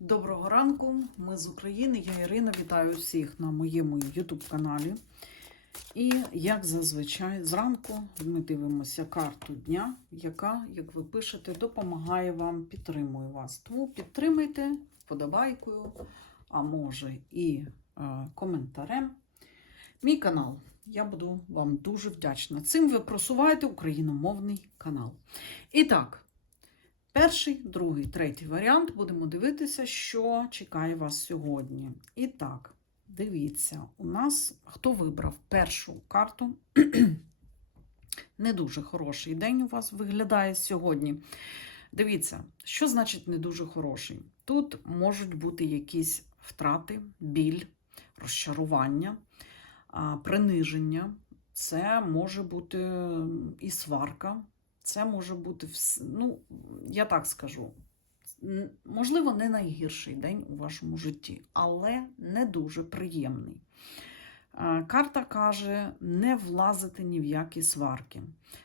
Доброго ранку, ми з України. Я Ірина. Вітаю всіх на моєму YouTube каналі. І як зазвичай, зранку ми дивимося карту дня, яка, як ви пишете, допомагає вам, підтримує вас. Тому підтримайте вподобайкою, а може і е, коментарем. Мій канал. Я буду вам дуже вдячна. Цим ви просуваєте україномовний канал. І так. Перший, другий, третій варіант будемо дивитися, що чекає вас сьогодні. І так, дивіться, у нас хто вибрав першу карту. Не дуже хороший день у вас виглядає сьогодні. Дивіться, що значить не дуже хороший? Тут можуть бути якісь втрати, біль, розчарування, приниження. Це може бути і сварка. Це може бути, вс- ну, я так скажу, можливо, не найгірший день у вашому житті, але не дуже приємний. Е, Карта каже: не влазити ні в які сварки.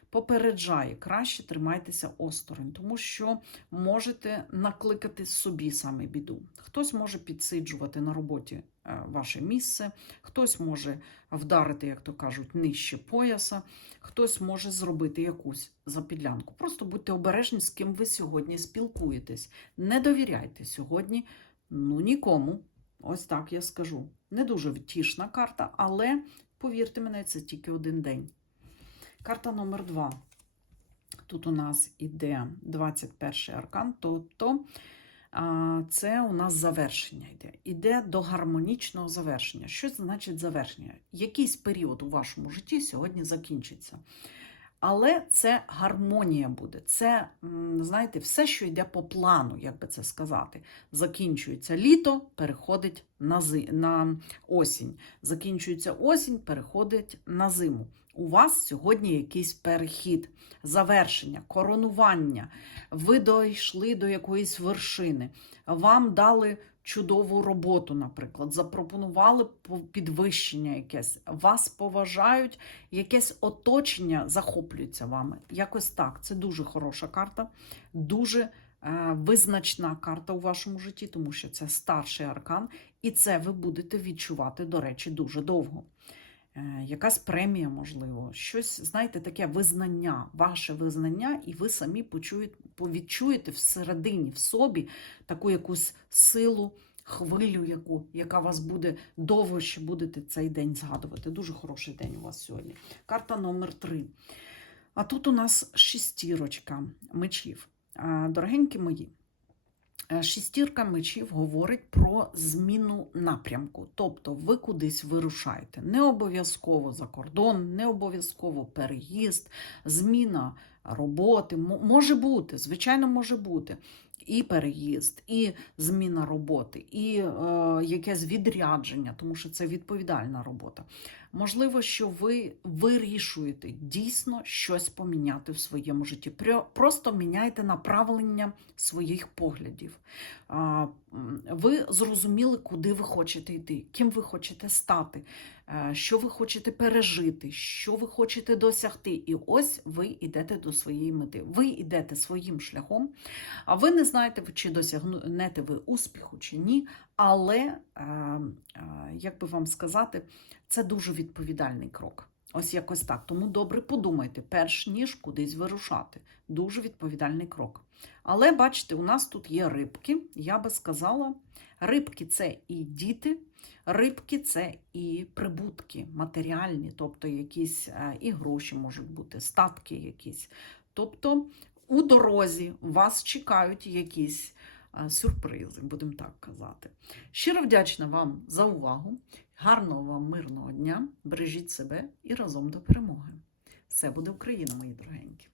Попереджає, краще тримайтеся осторонь, тому що можете накликати собі саме біду. Хтось може підсиджувати на роботі е, ваше місце, хтось може вдарити, як то кажуть, нижче пояса, хтось може зробити якусь запідлянку. Просто будьте обережні, з ким ви сьогодні спілкуєтесь. Не довіряйте сьогодні ну, нікому. Ось так я скажу. Не дуже втішна карта, але повірте мене, це тільки один день. Карта номер два. Тут у нас іде 21 аркан, тобто це у нас завершення йде. Іде до гармонічного завершення. Що значить завершення? Якийсь період у вашому житті сьогодні закінчиться. Але це гармонія буде. Це, знаєте, все, що йде по плану, як би це сказати. Закінчується літо, переходить на, на осінь. Закінчується осінь, переходить на зиму. У вас сьогодні якийсь перехід, завершення, коронування. Ви дійшли до якоїсь вершини. Вам дали чудову роботу, наприклад, запропонували підвищення якесь. Вас поважають, якесь оточення захоплюється вами. Якось так. Це дуже хороша карта, дуже визначна карта у вашому житті, тому що це старший аркан, і це ви будете відчувати, до речі, дуже довго. Е, Якась премія, можливо, щось, знаєте, таке визнання, ваше визнання, і ви самі почуєте, відчуєте всередині, в собі таку якусь силу, хвилю, яку, яка вас буде довго ще будете цей день згадувати. Дуже хороший день у вас сьогодні. Карта номер три. А тут у нас шістірочка мечів. Дорогенькі мої. е, Шістірка мечів говорить про зміну напрямку. Тобто ви кудись вирушаєте. Не обов'язково за кордон, не обов'язково переїзд, зміна роботи. Може бути, звичайно, може бути. І переїзд, і зміна роботи, і е, якесь відрядження, тому що це відповідальна робота. Можливо, що ви вирішуєте дійсно щось поміняти в своєму житті. Просто міняйте направлення своїх поглядів. М, Ви зрозуміли, куди ви хочете йти, ким ви хочете стати, е, що ви хочете пережити, що ви хочете досягти. І ось ви йдете до своєї мети. Ви йдете своїм шляхом, а ви не знаєте, чи досягнете ви успіху чи ні. Але, е, е, як би вам сказати, це дуже відповідальний крок. Ось якось так. Тому добре подумайте, перш ніж кудись вирушати. Дуже відповідальний крок. Але бачите, у нас тут є рибки. Я би сказала, рибки це і діти, рибки це і прибутки матеріальні, тобто якісь е, і гроші можуть бути, статки якісь. Тобто у дорозі вас чекають якісь е, сюрпризи, будемо так казати. Щиро вдячна вам за увагу. Гарного вам мирного дня, бережіть себе і разом до перемоги. Все буде Україна, мої дорогенькі.